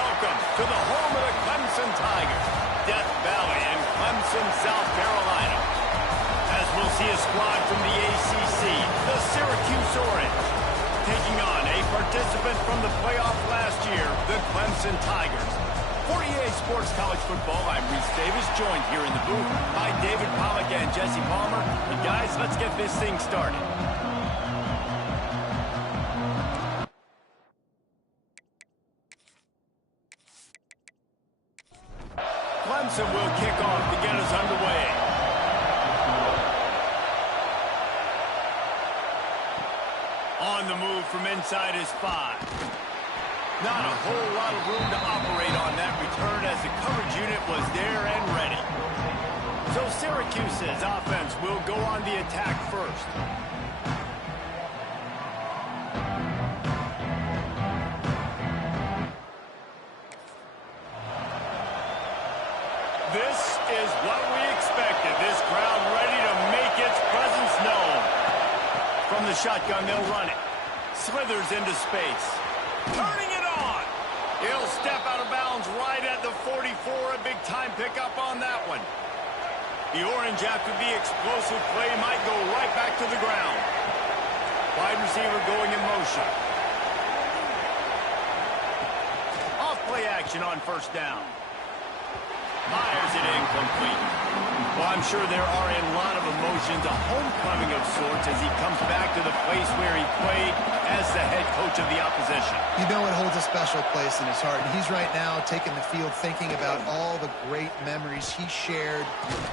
welcome to the home of the Clemson Tigers, Death Valley in Clemson, South Carolina. As we'll see a squad from the ACC, the Syracuse Orange, taking on a participant from the playoff last year, the Clemson Tigers. 48 Sports College Football, I'm Reese Davis, joined here in the booth by David Pollack and Jesse Palmer. And guys, let's get this thing started. Clemson will kick off to get us underway. On the move from inside his 5. Not a whole lot of room to operate on that return as the coverage unit was there and ready. So Syracuse's offense will go on the attack first. This is what we expected. This crowd ready to make its presence known. From the shotgun, they'll run it. Slithers into space. Turning it on. He'll step out of bounds right at the 44. A big time pickup on that one. The Orange, after the explosive play, might go right back to the ground. Wide receiver going in motion. Off play action on first down. Fires it incomplete. Well, I'm sure there are a lot of emotions, a homecoming of sorts as he comes back to the place where he played as the head coach of the opposition. You know it holds a special place in his heart. And he's right now taking the field thinking about all the great memories he shared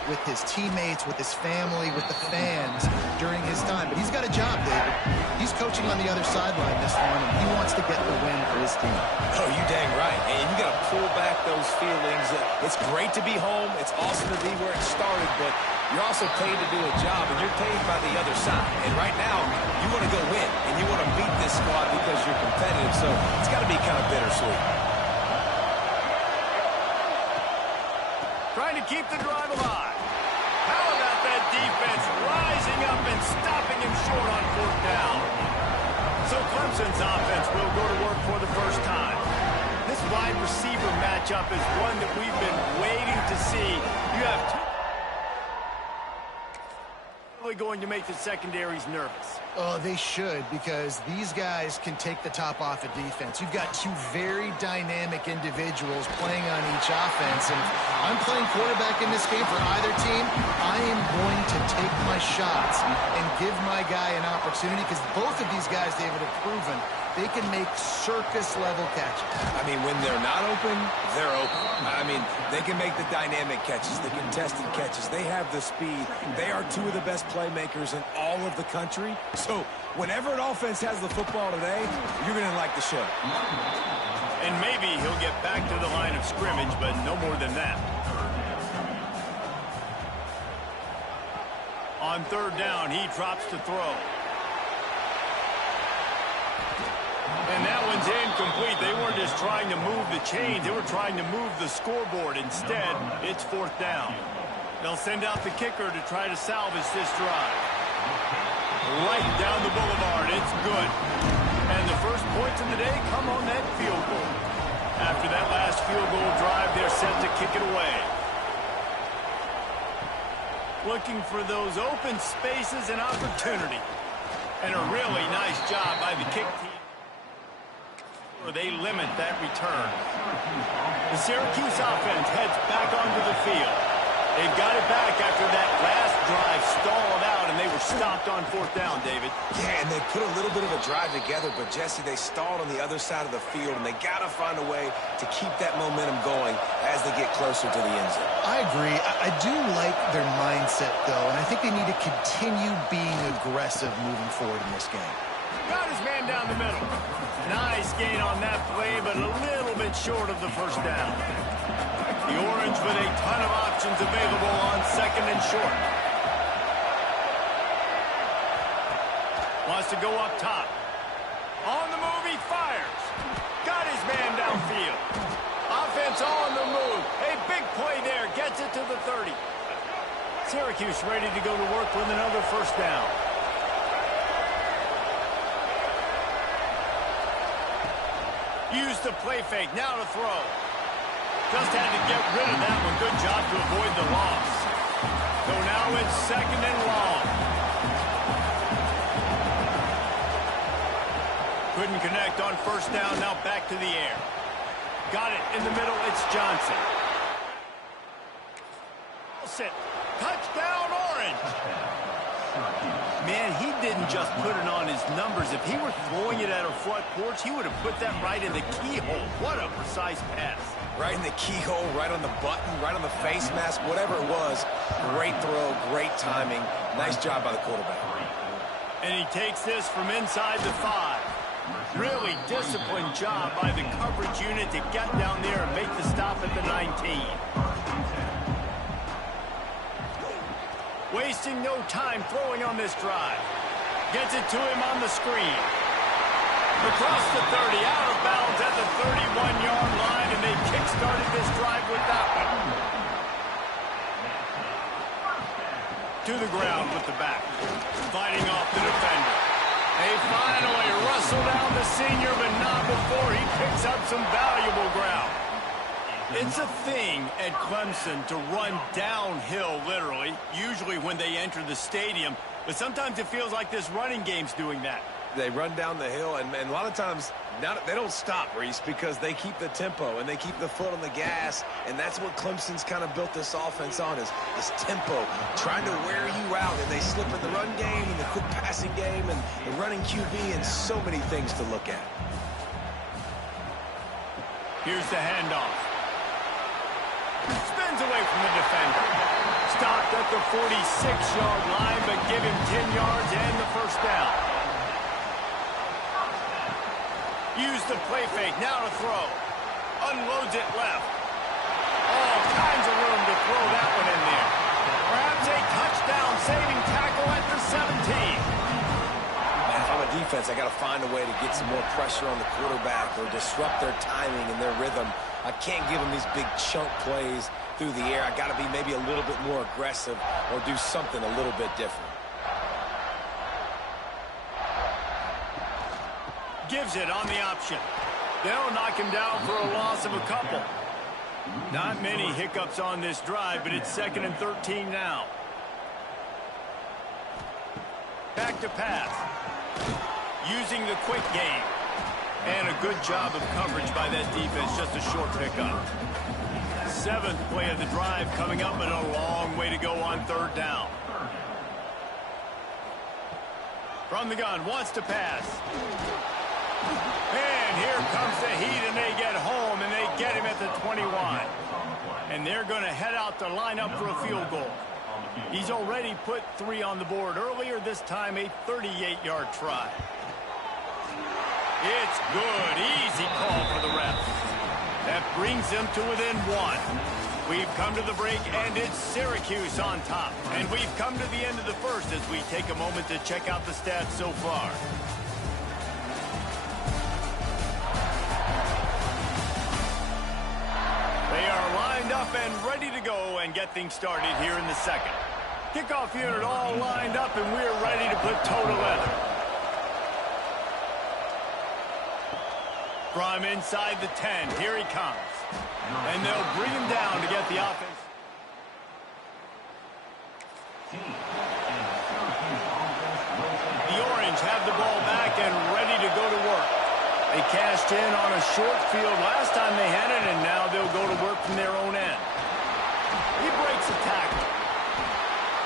with his teammates, with his family, with the fans during his time. But he's got a job, David. He's coaching on the other sideline this one, and he wants to get the win for his team. Oh, you dang right. And you got to pull back those feelings. It's great to be home. It's awesome to be where it started, but you're also paid to do a job, and you're paid by the other side. And right now, you want to go win, and you want to beat this squad because you're competitive, so it's got to be kind of bittersweet. Trying to keep the drive alive. How about that defense rising up and stopping him short on fourth down? So Clemson's offense will go to work for the first time. This wide receiver matchup is one that we've been waiting to see. You have two going to make the secondaries nervous. Oh, they should, because these guys can take the top off of defense. You've got two very dynamic individuals playing on each offense, and if I'm playing quarterback in this game for either team, I am going to take my shots and give my guy an opportunity, because both of these guys, David, have proven they can make circus-level catches. I mean, when they're not open, they're open. I mean, they can make the dynamic catches, the contested catches. They have the speed. They are two of the best playmakers in all of the country. So whenever an offense has the football today, you're going to like the show. And maybe he'll get back to the line of scrimmage, but no more than that. On third down, he drops to throw. And that one's incomplete. They weren't just trying to move the chains. They were trying to move the scoreboard. Instead, it's fourth down. They'll send out the kicker to try to salvage this drive. Right down the boulevard. It's good. And the first points of the day come on that field goal. After that last field goal drive, they're set to kick it away. Looking for those open spaces and opportunity. And a really nice job by the kick team. They limit that return. The Syracuse offense heads back onto the field. They've got it back after that last drive stalled out, and they were stopped on fourth down, David. Yeah, and they put a little bit of a drive together, but, Jesse, they stalled on the other side of the field, and they got to find a way to keep that momentum going as they get closer to the end zone. I agree. I do like their mindset, though, and I think they need to continue being aggressive moving forward in this game. Got his man down the middle. Nice gain on that play, but a little bit short of the first down. The Orange with a ton of options available on second and short. Wants to go up top. On the move, he fires. Got his man downfield. Offense on the move. A big play there. Gets it to the 30. Syracuse ready to go to work with another first down. Use the play fake, now to throw. Just had to get rid of that one. Good job to avoid the loss. So now it's 2nd and long. Couldn't connect on 1st down, now back to the air. Got it in the middle, it's Johnson. Sit. Touchdown, Orange. Man, he didn't just put it on his numbers. If he were throwing it at a front porch, he would have put that right in the keyhole. What a precise pass. Right in the keyhole, right on the button, right on the face mask, whatever it was. Great throw, great timing. Nice job by the quarterback. And he takes this from inside the 5. Really disciplined job by the coverage unit to get down there and make the stop at the 19. Wasting no time throwing on this drive. Gets it to him on the screen. Across the 30, out of bounds at the 31-yard line, and they kick-started this drive with that one. To the ground with the back. Fighting off the defender. They finally wrestle down the senior, but not before he picks up some valuable ground. It's a thing at Clemson to run downhill, literally, usually when they enter the stadium. But sometimes it feels like this running game's doing that. They run down the hill, and a lot of times they don't stop, Reese, because they keep the tempo and they keep the foot on the gas, and that's what Clemson's kind of built this offense on, is this tempo, trying to wear you out, and they slip in the run game and the quick passing game and the running QB and so many things to look at. Here's the handoff. Spins away from the defender. Stopped at the 46-yard line, but give him 10 yards and the 1st down. Use the play fake, now to throw. Unloads it left. All kinds of room to throw that one in there. Perhaps a touchdown-saving tackle at the 17. Man, if I'm a defense, I got to find a way to get some more pressure on the quarterback or disrupt their timing and their rhythm. I can't give them these big chunk plays through the air. I got to be maybe a little bit more aggressive or do something a little bit different. Gives it on the option. They'll knock him down for a loss of a couple. Not many hiccups on this drive, but it's 2nd and 13 now. Back to pass. Using the quick game. And a good job of coverage by that defense, just a short pickup. 7th play of the drive coming up, but a long way to go on 3rd down. From the gun, wants to pass. And here comes the heat, and they get home, and they get him at the 21. And they're going to head out to line up for a field goal. He's already put 3 on the board earlier, this time a 38-yard try. It's good. Easy call for the ref. That brings them to within 1. We've come to the break, and it's Syracuse on top. And we've come to the end of the 1st as we take a moment to check out the stats so far. They are lined up and ready to go and get things started here in the 2nd. Kickoff unit all lined up, and we're ready to put toe to leather. From inside the 10, here he comes. And they'll bring him down to get the offense. The Orange have the ball back and ready to go to work. They cashed in on a short field last time they had it, and now they'll go to work from their own end. He breaks a tackle.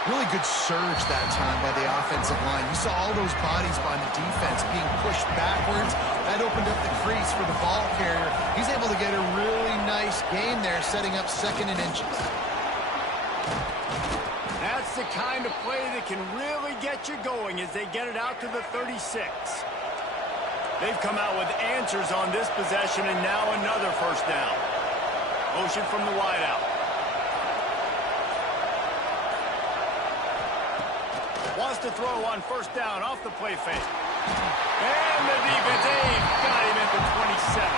Really good surge that time by the offensive line. You saw all those bodies by the defense being pushed backwards. That opened up the crease for the ball carrier. He's able to get a really nice gain there, setting up 2nd and inches. That's the kind of play that can really get you going as they get it out to the 36. They've come out with answers on this possession, and now another 1st down. Motion from the wideout. Wants to throw on 1st down off the play fake. And the defense got him at the 27.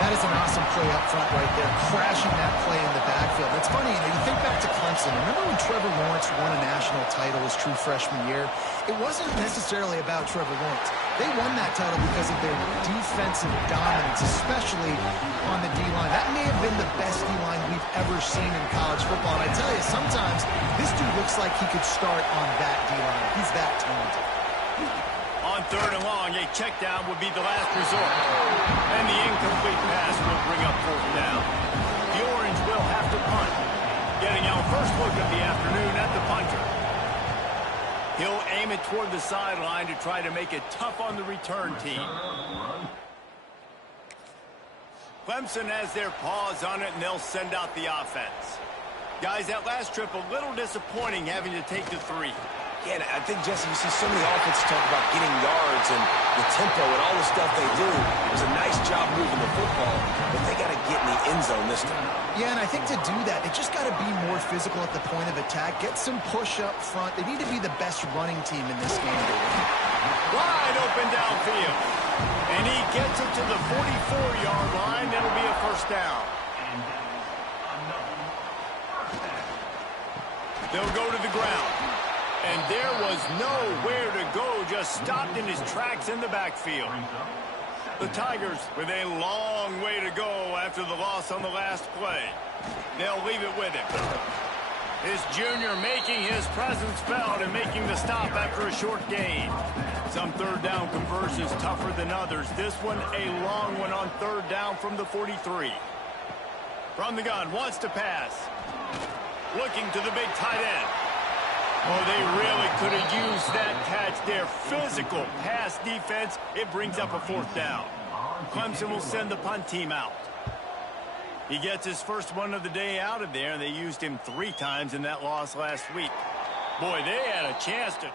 That is an awesome play up front right there, crashing that play in the backfield. It's funny, you think back to Clemson. Remember when Trevor Lawrence won a national title his true freshman year? It wasn't necessarily about Trevor Lawrence. They won that title because of their defensive dominance, especially on the D-line. That may have been the best D-line we've ever seen in college football. And I tell you, sometimes this dude looks like he could start on that D-line. He's that talented. On 3rd and long, a check down would be the last resort. And the incomplete pass will bring up 4th down. The Orange will have to punt. Getting our first look of the afternoon at the punter. He'll aim it toward the sideline to try to make it tough on the return team. Clemson has their paws on it, and they'll send out the offense. Guys, that last trip a little disappointing having to take the 3. Yeah, and I think, Jesse, you see so many offenses talk about getting yards and the tempo and all the stuff they do. It was a nice job moving the football, but they got to get in the end zone this time. Yeah, and I think to do that, they just got to be more physical at the point of attack, get some push up front. They need to be the best running team in this game. Wide open downfield. And he gets it to the 44-yard line. That'll be a 1st down. They'll go to the ground. And there was nowhere to go, just stopped in his tracks in the backfield. The Tigers with a long way to go after the loss on the last play. They'll leave it with him. This junior making his presence felt and making the stop after a short gain. Some 3rd down conversions tougher than others. This one a long one on 3rd down from the 43. From the gun, wants to pass. Looking to the big tight end. Oh, they really could have used that catch there. Physical pass defense. It brings up a 4th down. Clemson will send the punt team out. He gets his first one of the day out of there, and they used him 3 times in that loss last week. Boy, they had a chance to...